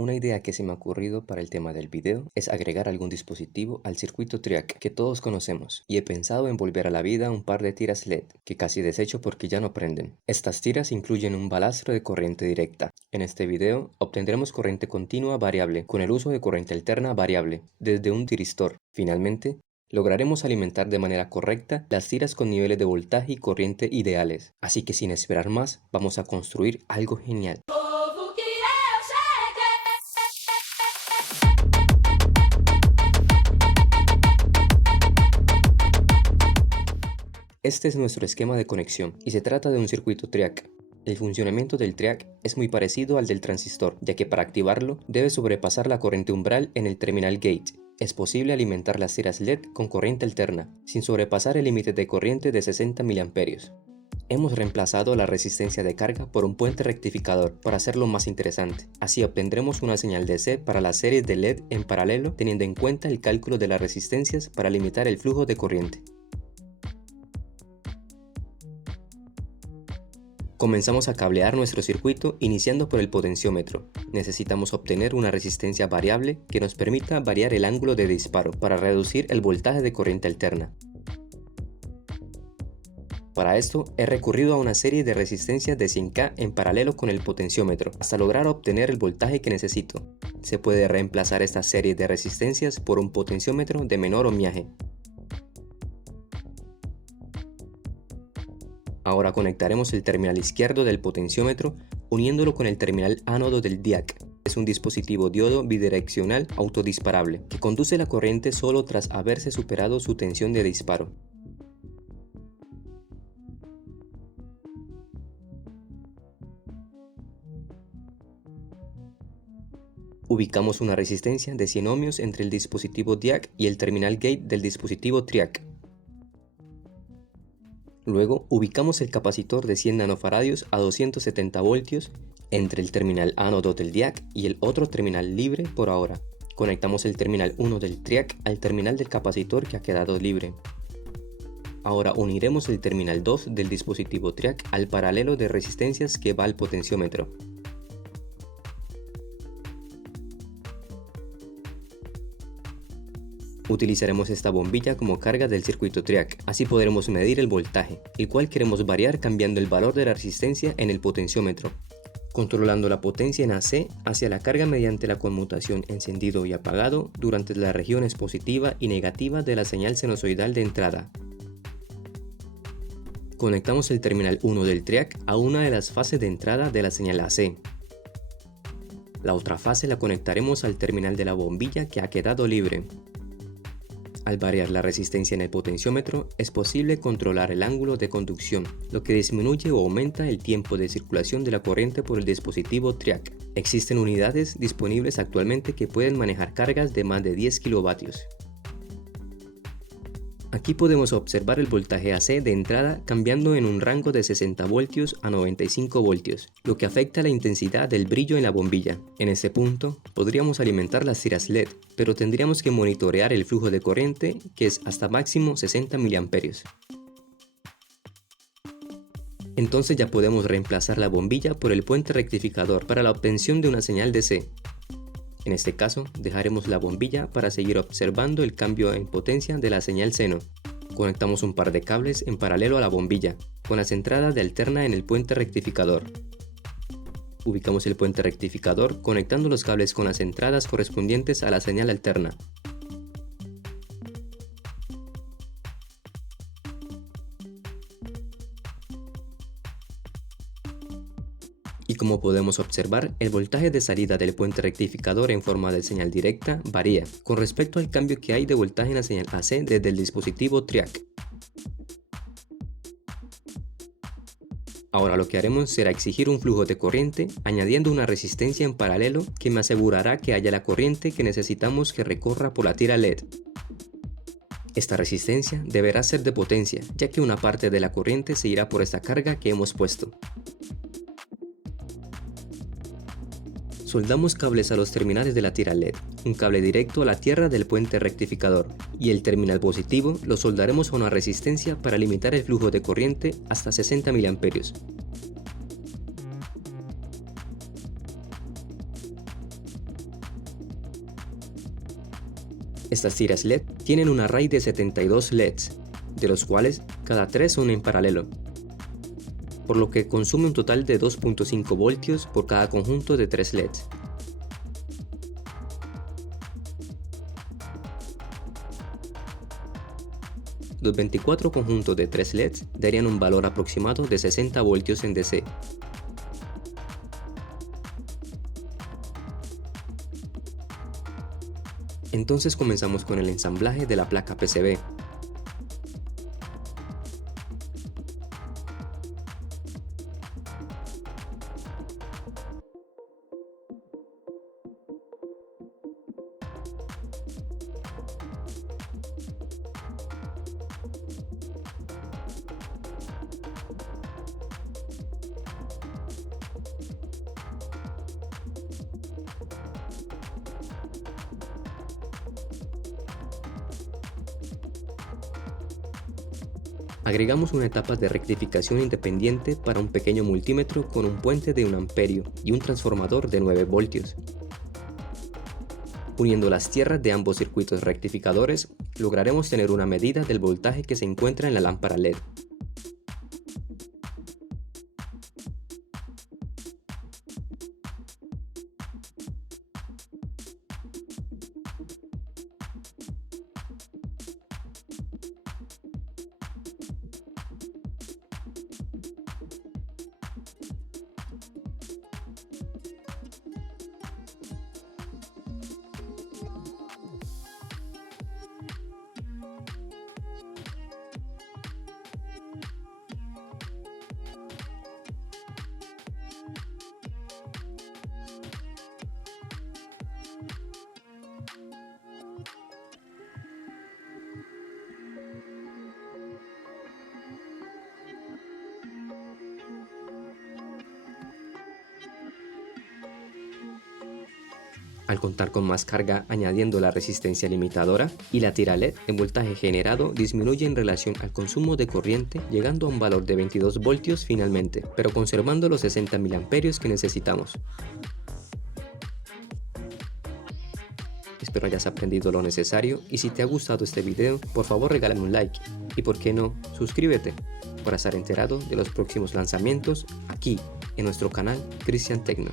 Una idea que se me ha ocurrido para el tema del video es agregar algún dispositivo al circuito TRIAC que todos conocemos, y he pensado en volver a la vida un par de tiras LED que casi desecho porque ya no prenden. Estas tiras incluyen un balastro de corriente directa. En este video obtendremos corriente continua variable con el uso de corriente alterna variable desde un tiristor. Finalmente, lograremos alimentar de manera correcta las tiras con niveles de voltaje y corriente ideales. Así que sin esperar más, vamos a construir algo genial. Este es nuestro esquema de conexión y se trata de un circuito TRIAC. El funcionamiento del TRIAC es muy parecido al del transistor, ya que para activarlo debe sobrepasar la corriente umbral en el terminal gate. Es posible alimentar las tiras LED con corriente alterna, sin sobrepasar el límite de corriente de 60 mA. Hemos reemplazado la resistencia de carga por un puente rectificador para hacerlo más interesante. Así obtendremos una señal DC para las series de LED en paralelo, teniendo en cuenta el cálculo de las resistencias para limitar el flujo de corriente. Comenzamos a cablear nuestro circuito iniciando por el potenciómetro. Necesitamos obtener una resistencia variable que nos permita variar el ángulo de disparo para reducir el voltaje de corriente alterna. Para esto he recurrido a una serie de resistencias de 100K en paralelo con el potenciómetro hasta lograr obtener el voltaje que necesito. Se puede reemplazar esta serie de resistencias por un potenciómetro de menor ohmiaje. Ahora conectaremos el terminal izquierdo del potenciómetro uniéndolo con el terminal ánodo del DIAC. Es un dispositivo diodo bidireccional autodisparable que conduce la corriente solo tras haberse superado su tensión de disparo. Ubicamos una resistencia de 100 ohmios entre el dispositivo DIAC y el terminal gate del dispositivo TRIAC. Luego ubicamos el capacitor de 100 nanofaradios a 270 voltios entre el terminal ánodo del DIAC y el otro terminal libre por ahora. Conectamos el terminal 1 del TRIAC al terminal del capacitor que ha quedado libre. Ahora uniremos el terminal 2 del dispositivo TRIAC al paralelo de resistencias que va al potenciómetro. Utilizaremos esta bombilla como carga del circuito TRIAC, así podremos medir el voltaje, el cual queremos variar cambiando el valor de la resistencia en el potenciómetro, controlando la potencia en AC hacia la carga mediante la conmutación encendido y apagado durante las regiones positiva y negativa de la señal sinusoidal de entrada. Conectamos el terminal 1 del TRIAC a una de las fases de entrada de la señal AC. La otra fase la conectaremos al terminal de la bombilla que ha quedado libre. Al variar la resistencia en el potenciómetro, es posible controlar el ángulo de conducción, lo que disminuye o aumenta el tiempo de circulación de la corriente por el dispositivo TRIAC. Existen unidades disponibles actualmente que pueden manejar cargas de más de 10 kW. Aquí podemos observar el voltaje AC de entrada cambiando en un rango de 60 voltios a 95 voltios, lo que afecta la intensidad del brillo en la bombilla. En este punto, podríamos alimentar las tiras LED, pero tendríamos que monitorear el flujo de corriente, que es hasta máximo 60 mA. Entonces ya podemos reemplazar la bombilla por el puente rectificador para la obtención de una señal DC. En este caso, dejaremos la bombilla para seguir observando el cambio en potencia de la señal seno. Conectamos un par de cables en paralelo a la bombilla, con las entradas de alterna en el puente rectificador. Ubicamos el puente rectificador conectando los cables con las entradas correspondientes a la señal alterna. Y como podemos observar, el voltaje de salida del puente rectificador en forma de señal directa varía con respecto al cambio que hay de voltaje en la señal AC desde el dispositivo TRIAC. Ahora lo que haremos será exigir un flujo de corriente añadiendo una resistencia en paralelo que me asegurará que haya la corriente que necesitamos que recorra por la tira LED. Esta resistencia deberá ser de potencia, ya que una parte de la corriente se irá por esta carga que hemos puesto. Soldamos cables a los terminales de la tira LED, un cable directo a la tierra del puente rectificador, y el terminal positivo lo soldaremos a una resistencia para limitar el flujo de corriente hasta 60 mA. Estas tiras LED tienen un array de 72 LEDs, de los cuales cada 3 son en paralelo, por lo que consume un total de 2.5 voltios por cada conjunto de 3 LEDs. Los 24 conjuntos de 3 LEDs darían un valor aproximado de 60 voltios en DC. Entonces comenzamos con el ensamblaje de la placa PCB. Agregamos una etapa de rectificación independiente para un pequeño multímetro con un puente de 1 amperio y un transformador de 9 voltios. Uniendo las tierras de ambos circuitos rectificadores, lograremos tener una medida del voltaje que se encuentra en la lámpara LED. Al contar con más carga añadiendo la resistencia limitadora y la tira LED, el voltaje generado disminuye en relación al consumo de corriente, llegando a un valor de 22 voltios finalmente, pero conservando los 60 mA que necesitamos. Espero hayas aprendido lo necesario y si te ha gustado este video, por favor regálame un like y por qué no, suscríbete para estar enterado de los próximos lanzamientos aquí en nuestro canal Cristian Tecno.